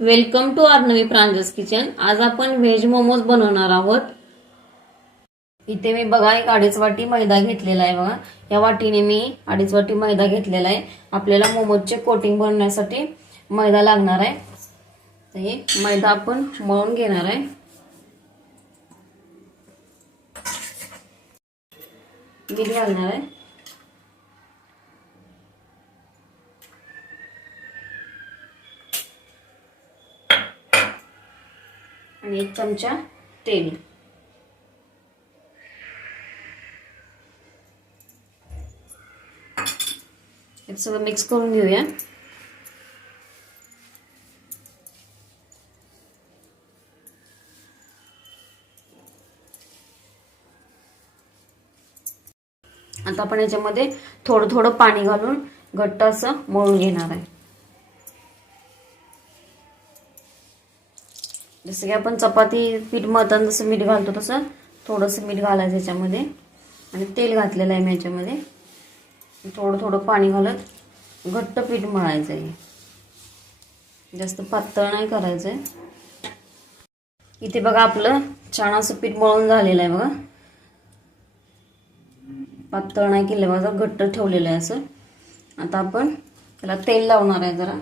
Welcome to Arnavi Pranjas kitchen. आज आपण veg momos बनवणार आहोत। इथे मी बघा एक 2.5 वाटी मैदा घेतलेला आहे। बघा या वाटीने मी 2.5 वाटी मैदा घेतलेला आहे। आपल्याला मोमोजचे कोटिंग बनवण्यासाठी मैदा लागणार आहे। तर हे मैदा आपण मळून घेणार आहे। मीठ घालणार आहे। आणि 1 चमचा तेल। हे सगळं मिक्स करून घेऊया। आता आपण याच्यामध्ये थोडं थोडं पाणी घालून घट्ट असं मळून घेणार आहे। जसं की आपण चपाती पीठ मळताना जसं मीठ घालतो तसं थोडंसं मीठ घालायचं याच्यामध्ये। आणि तेल घातलेलं आहे मी याच्यामध्ये। थोडं थोडं पाणी घालत घट्ट पीठ मळायचं आहे। जास्त पातळ नाही करायचंय। इथे बघा आपलं छान असं पीठ मळून झालेलं आहे। बघा पातळ नाही केलं, बघा घट्ट ठेवलेलं आहे असं। आता आपण त्याला तेल लावणार आहे जरा।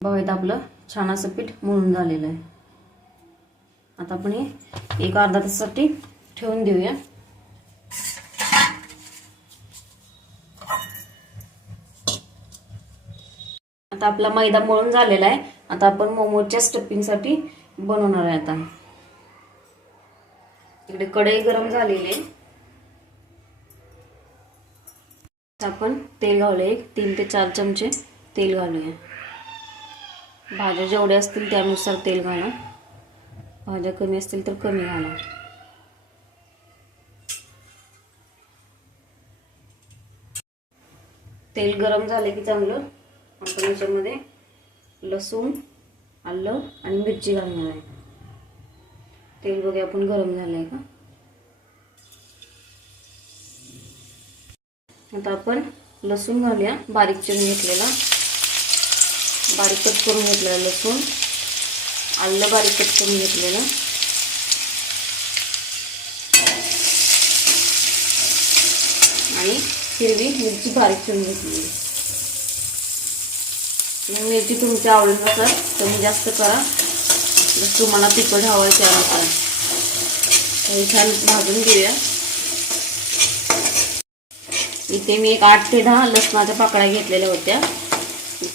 बघा इथं आपलं छान असं पीठ मळून झालेलं आहे। आता आपण हे एक अर्धा तासासाठी ठेवून देऊया। आता आपला मैदा मळून झालेला आहे। आता आपण मोमोजच्या स्टफिंगसाठी बनवणार आहे। आता इकडे कढई गरम झालेली आहे। आपण तेल घालूया। 3 ते 4 चमचे तेल घालूया। भाज्या जेवढ्या असतील त्यानुसार तेल घाला। भाज्या कमी असतील तर कमी घाला। तेल गरम झाले की चांगलं आपण याच्यामध्ये लसूण, आलं आणि मिरची घालणार आहे। तेल बघा आपण गरम झालंय का। आता आपण लसूण घालूया। बारीक चिरून घेतलेला, बारीक कट करून घेतलेला लसूण, आलं बारीक कट करून घेतलेलं आणि हिरवी मिरची बारीक चिरून घेतलेली। मिरची तुमच्या आवडीनुसार कमी जास्त करा, जसं तुम्हाला तिखट हवं आहे त्यानुसार। हे छान भाजून घेऊया। इथे मी एक 8 ते 10 लसणाच्या पाकळ्या घेतलेल्या होत्या।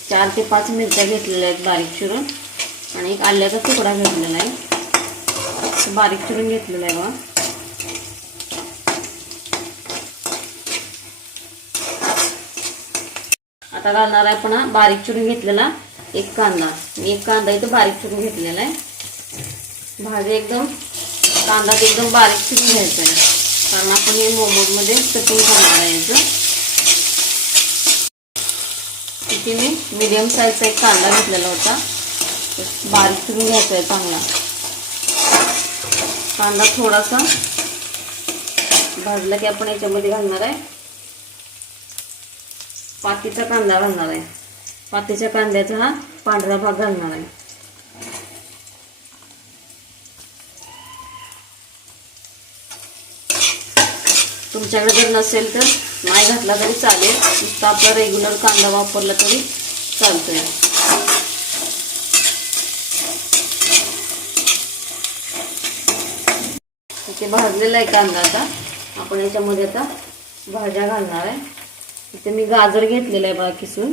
4 ते 5 मिरच्या घेतलेल्या आहेत बारीक चिरून आणि एक आल्याचा तुकडा घेतलेला आहे, बारीक चिरून घेतलेला आहे। बघा आता घालणार आहे आपण बारीक चिरून घेतलेला एक कांदा। मी एक कांदा इथे बारीक चिरून घेतलेला आहे। भाजी एकदम कांदा एकदम बारीक चिरून घ्यायचा आहे, कारण आपण हे मोमोज मध्ये स्टफिंग करणार आहे याचं। इथे मी मीडियम साईजचा एक कांदा घेतलेला होता, बारीक चिरून घ्यायचा आहे चांगला। कांदा थोडासा भाजला की आपण याच्यामध्ये घालणार आहे पातीचा कांदा घालणार आहे। पातीच्या कांद्याचा हा पांढरा भाग घालणार आहे। तुमच्याकडे जर नसेल तर नाही घातला तरी चालेल, नुसता आपला रेग्युलर कांदा वापरला तरी चालतोय। इथे भाजलेला आहे कांदा। आता आपण याच्यामध्ये आता भाज्या घालणार आहे। इथे मी गाजर घेतलेलं आहे बघा किसून,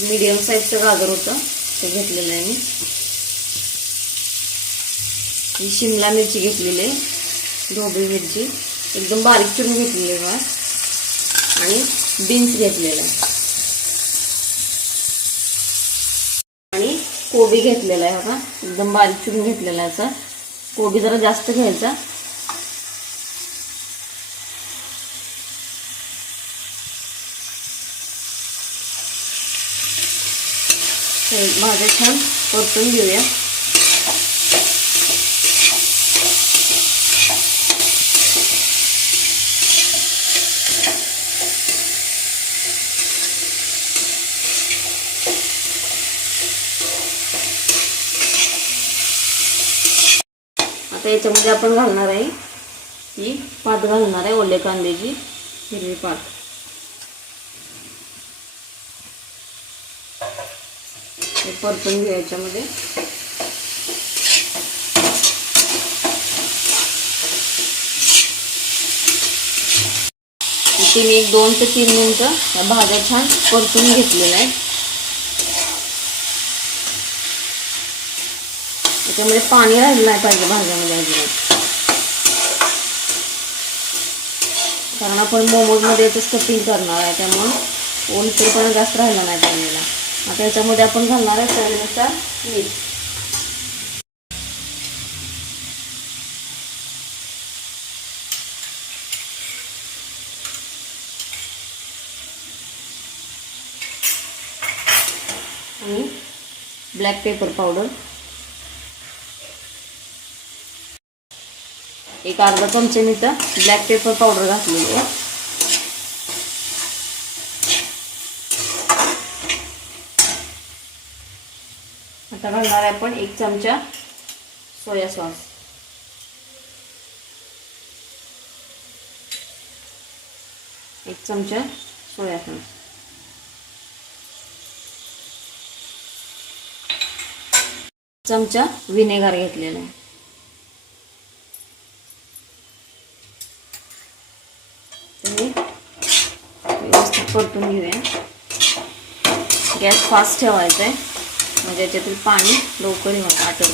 मीडियम साईजचं गाजर होतं ते घेतलेलं आहे मी। ही शिमला मिरची घेतलेली आहे, ढोबळी मिरची एकदम बारीक चिरून घेतलेली आहे बघा, आणि बीन्स घेतलेला आहे आणि कोबी घेतलेला आहे बघा, एकदम बारीक चिरून घेतलेला आहे। याचा कोबी जरा जास्त घ्यायचा। भाज्या छान परतून घेऊया. आता याच्यामध्ये आपण घालणार आहे ही पात घालणार आहे, ओले कांद्याची हिरवी पात. हे परतून घेऊ याच्यामध्ये. मी 2 ते 3 मिनिटं या भाज्या छान परतून घेतलेल्या आहेत. त्याच्यामध्ये पाणी राहिलं नाही पाहिजे भाज्यामध्ये अजिबात, कारण आपण मोमोजमध्ये ते स्टफिंग करणार आहे, त्यामुळे ओलसरपणा जास्त राहिला नाही पाहिजे. आता याच्यामध्ये आपण घालणार आहे चवीनुसार मीठ. आणि ब्लॅक पेपर पावडर एक अर्धा चमचे मी तर ब्लॅक पेपर पावडर घातलेली आहे. आता घालणार आहे आपण 1 चमचा सोया सॉस. एक चमचा सोया सॉस. चमचा विनेगर घेतलेला आहे. व्यवस्थित परतून घेऊया. गॅस फास्ट ठेवायचा आहे म्हणजे याच्यातील पाणी लवकर आटल.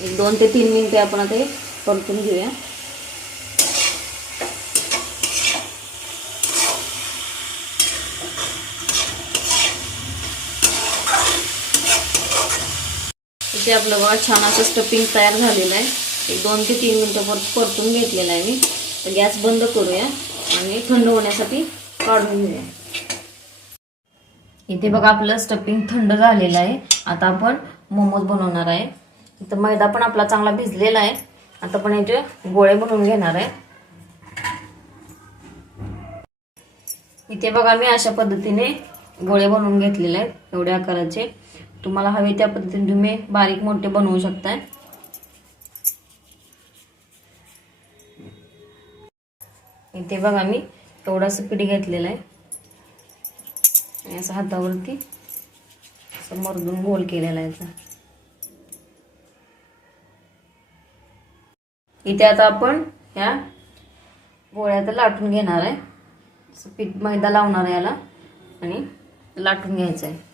एक 2 ते 3 मिनिटे आपण आता परतून घेऊया. इथे आपलं बघा छान असं स्टफिंग तयार झालेलं आहे. एक 2 ते 3 मिनिटं परतून घेतलेलं आहे मी. तर गॅस बंद करूया आणि थंड होण्यासाठी काढून घेऊया. इथे बघा आपलं स्टफिंग थंड झालेलं आहे. आता आपण मोमोज बनवणार आहे. इथं मैदा पण आपला चांगला भिजलेला आहे. आता आपण याचे गोळे बनवून घेणार आहे. इथे बघा मी अशा पद्धतीने गोळे बनवून घेतलेले आहेत, एवढ्या आकाराचे. तुम्हाला हवे त्या पद्धतीने तुम्ही बारीक मोठे बनवू शकताय. इथे बघा मी थोडंसं पीठ घेतलेलं आहे, असं हातावरती असं मर्दून गोल केलेला आहे. इथे आता आपण ह्या गोळ्या लाटून घेणार आहे. असं पीठ मैदा लावणार आहे याला आणि लाटून घ्यायचं आहे.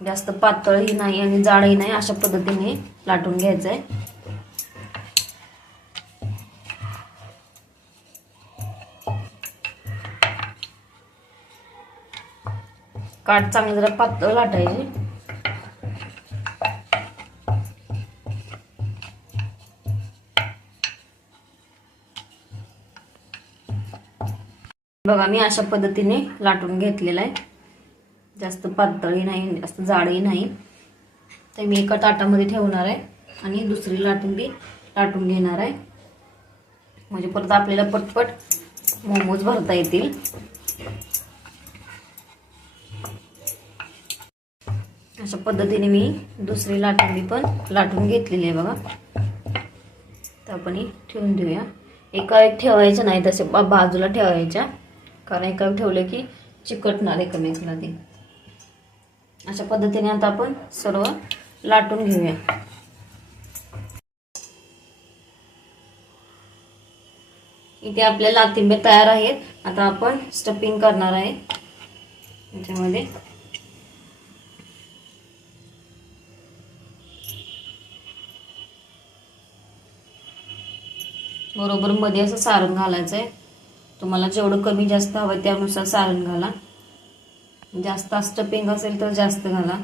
जास्त पातळही नाही आणि जाडही नाही, अशा पद्धतीने लाटून घ्यायचं आहे. काठ चांगली जरा पातळ लाटायची. बघा मी अशा पद्धतीने लाटून घेतलेला आहे. जास्त पातळही नाही जास्त जाडही नाही. तर मी एका ताटामध्ये ठेवणार आहे आणि दुसरी लाटून लाटून घेणार आहे, म्हणजे परत आपल्याला पटपट मोमोज भरता येतील. अशा पद्धतीने मी दुसरी लाटून पण लाटून घेतलेली आहे बघा. तर आपण ठेवून देऊया. एका एक ठेवायचं नाही, तसे बाजूला ठेवायच्या, कारण एका ठेवले की चिकटणार एकमेकाला ते. अशा पद्धतीने आता आपण सर्व लाटून घेऊया. इथे आपले लातिंबे तयार आहेत. आता आपण स्टफिंग करणार आहे याच्यामध्ये. बरोबर मध्ये असं सारण घालायचं आहे. तुम्हाला जेवढं कमी जास्त हवं त्यानुसार सारण घाला. जास्त स्टफिंग असेल तर जास्त घाला.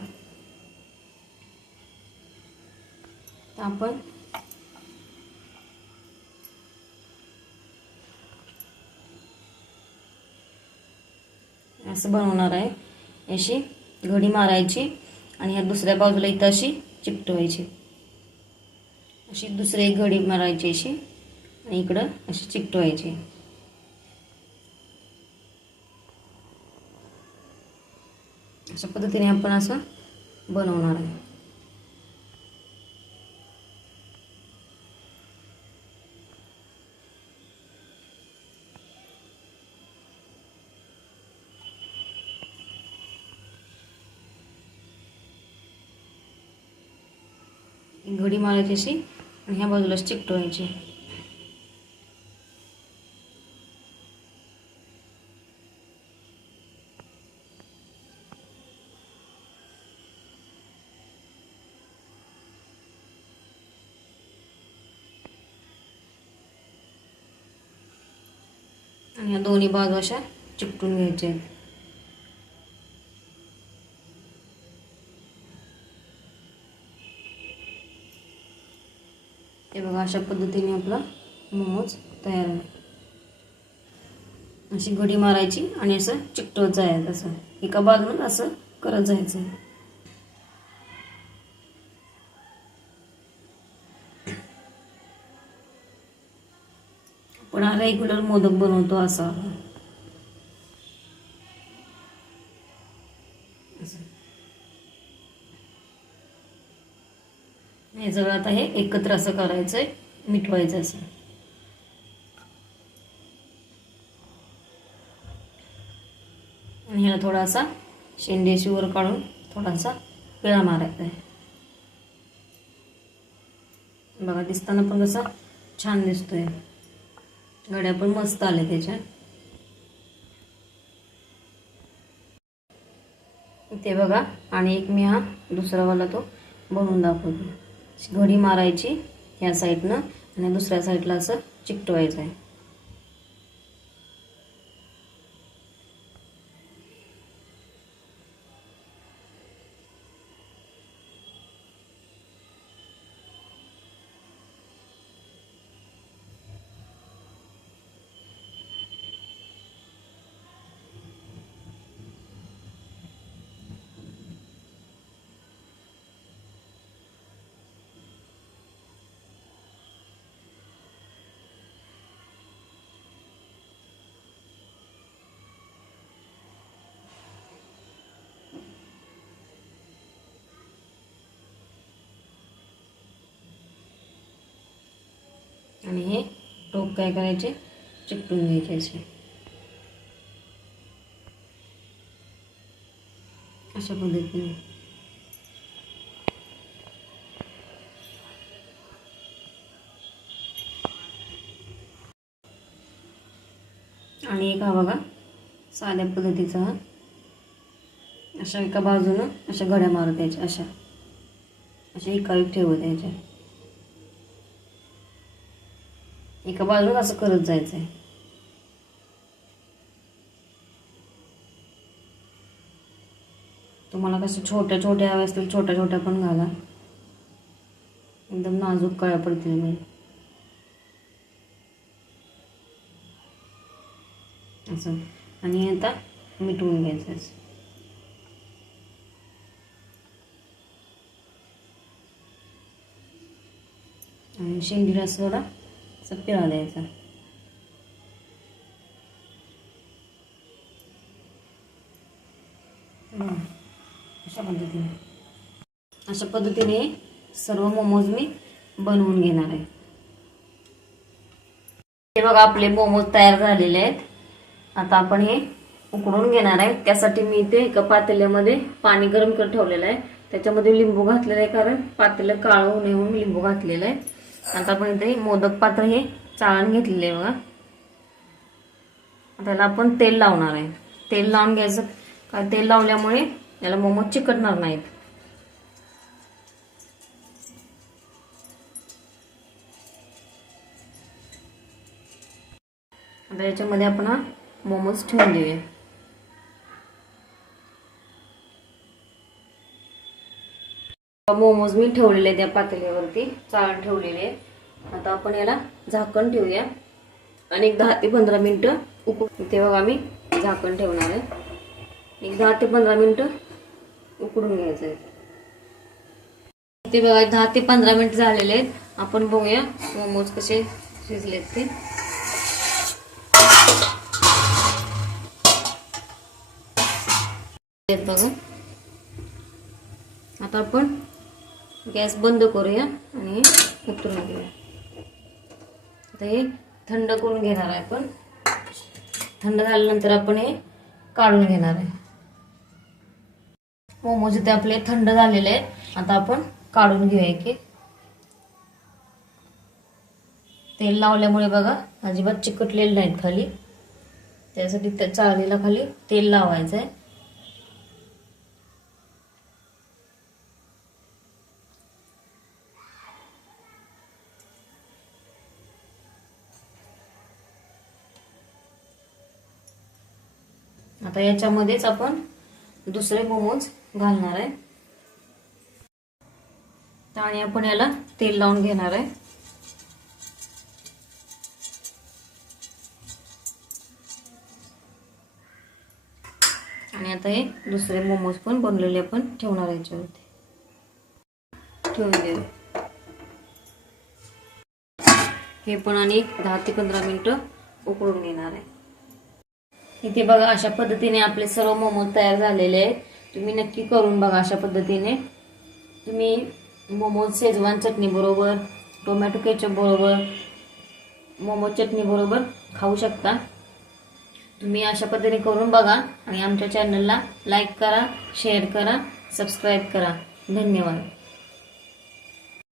आपण असं बनवणार आहे. अशी घडी मारायची आणि ह्या दुसऱ्या बाजूला इथं अशी चिकटवायची. अशी दुसरी एक घडी मारायची अशी आणि इकडं अशी चिकटवायची. अशा पद्धतीने आपण असं बनवणार आहे. घडी मारायची अशी आणि ह्या बाजूला चिकटवायची. आणि ह्या दोन्ही बाजू अशा चिकटून घ्यायच्या आहेत. हे बघा, अशा पद्धतीने आपला मोमोज तयार आहे. अशी घडी मारायची आणि असं चिकटवत जायचं. असं एका बाजून असं करत जायचं. पण हा रेग्युलर मोदक बनवतो असा. हे सगळं आता हे एकत्र असं करायचंय, मिटवायचं असं. आणि ह्याला थोडासा शेंडेशी वर काढून थोडासा पिळा मारायचा आहे. बघा, दिसताना पण कसा छान दिसतोय. घड्या पण मस्त आले त्याच्यात. ते बघा, आणि एक मी हा दुसरा वाला तो बनवून दाखवतो. घडी मारायची ह्या साईडनं आणि दुसऱ्या साईडला असं चिकटवायचं आहे. आणि हे टोक काय करायचे, चिकटून घ्यायचे असे. अशा पद्धतीने. आणि एक हा बघा, साध्या पद्धतीचा हा. अशा एका बाजूनं अशा घड्या मारत यायच्या. अशा एका एक ठेवत यायच्या. एका बाजूला असं करत जायचं आहे. तुम्हाला कसं छोट्या छोट्या हव्या असतील, छोट्या छोट्या पण घाला. एकदम नाजूक कळ्या पडतील मी असं. आणि आता मिटवून घ्यायचं. आणि शेंडीला थोडा असं पिळा द्यायचा. अशा पद्धतीने सर्व मोमोज मी बनवून घेणार आहे. हे बघा, आपले मोमोज तयार झालेले आहेत. आता आपण हे उकडून घेणार आहे. त्यासाठी मी इथे एका पातेल्यामध्ये पाणी गरम करत ठेवलेलं आहे. त्याच्यामध्ये लिंबू घातलेलं आहे, कारण पातेलं काळं होऊ नये म्हणून लिंबू घातलेलं आहे. आता आपण इथे मोदक पात्र हे चाळण घेतलेले आहे बघा. त्याला आपण तेल लावणार आहे. तेल लावून घ्यायचं, कारण तेल लावल्यामुळे याला मोमोज चिकटणार नाहीत. आता याच्यामध्ये आपण हा मोमोज ठेवून देऊया. मोमोज मी ठेवलेले त्या पातेल्यावरती चाळण ठेवलेले. आता आपण याला झाकण ठेवूया आणि 10 ते 15 मिनिटं इथे बघा मी झाकण ठेवणार आहे. 10 ते 15 मिनिटं उकडून घ्यायचं आहे. इथे बघा 10 ते 15 मिनिट झालेले आहेत. आपण बघूया मोमोज कसे शिजलेत ते. बघा आता आपण गॅस बंद करूया आणि उतरून घेऊया. आता हे थंड करून घेणार आहे आपण. थंड झाल्यानंतर आपण हे काढून घेणार आहे. मोमोज इथे आपले थंड झालेले आहेत. आता आपण काढून घेऊया की तेल लावल्यामुळे बघा अजिबात चिकटलेले नाहीत खाली. त्यासाठी त्या चाळणीला खाली तेल लावायचं आहे. आता याच्यामध्येच आपण दुसरे मोमोज घालणार आहे आणि आपण याला तेल लावून घेणार आहे. आणि आता हे दुसरे मोमोज पण बनलेले आपण ठेवणार आहे याच्यावरती. ठेवून देऊ. हे पण आणि 10 ते 15 मिनिटं उकळून घेणार आहे. इथे बघा अशा पद्धतीने आपले सर्व मोमोज तयार झालेले आहेत. तुम्ही नक्की करून बघा अशा पद्धतीने. तुम्ही मोमोज शेजवान चटणी बरोबर, टोमॅटो केचप बरोबर, मोमोज चटणी बरोबर खाऊ शकता. तुम्ही अशा पद्धतीने करून बघा आणि आमच्या चॅनलला लाईक करा, शेअर करा, सबस्क्राईब करा. धन्यवाद.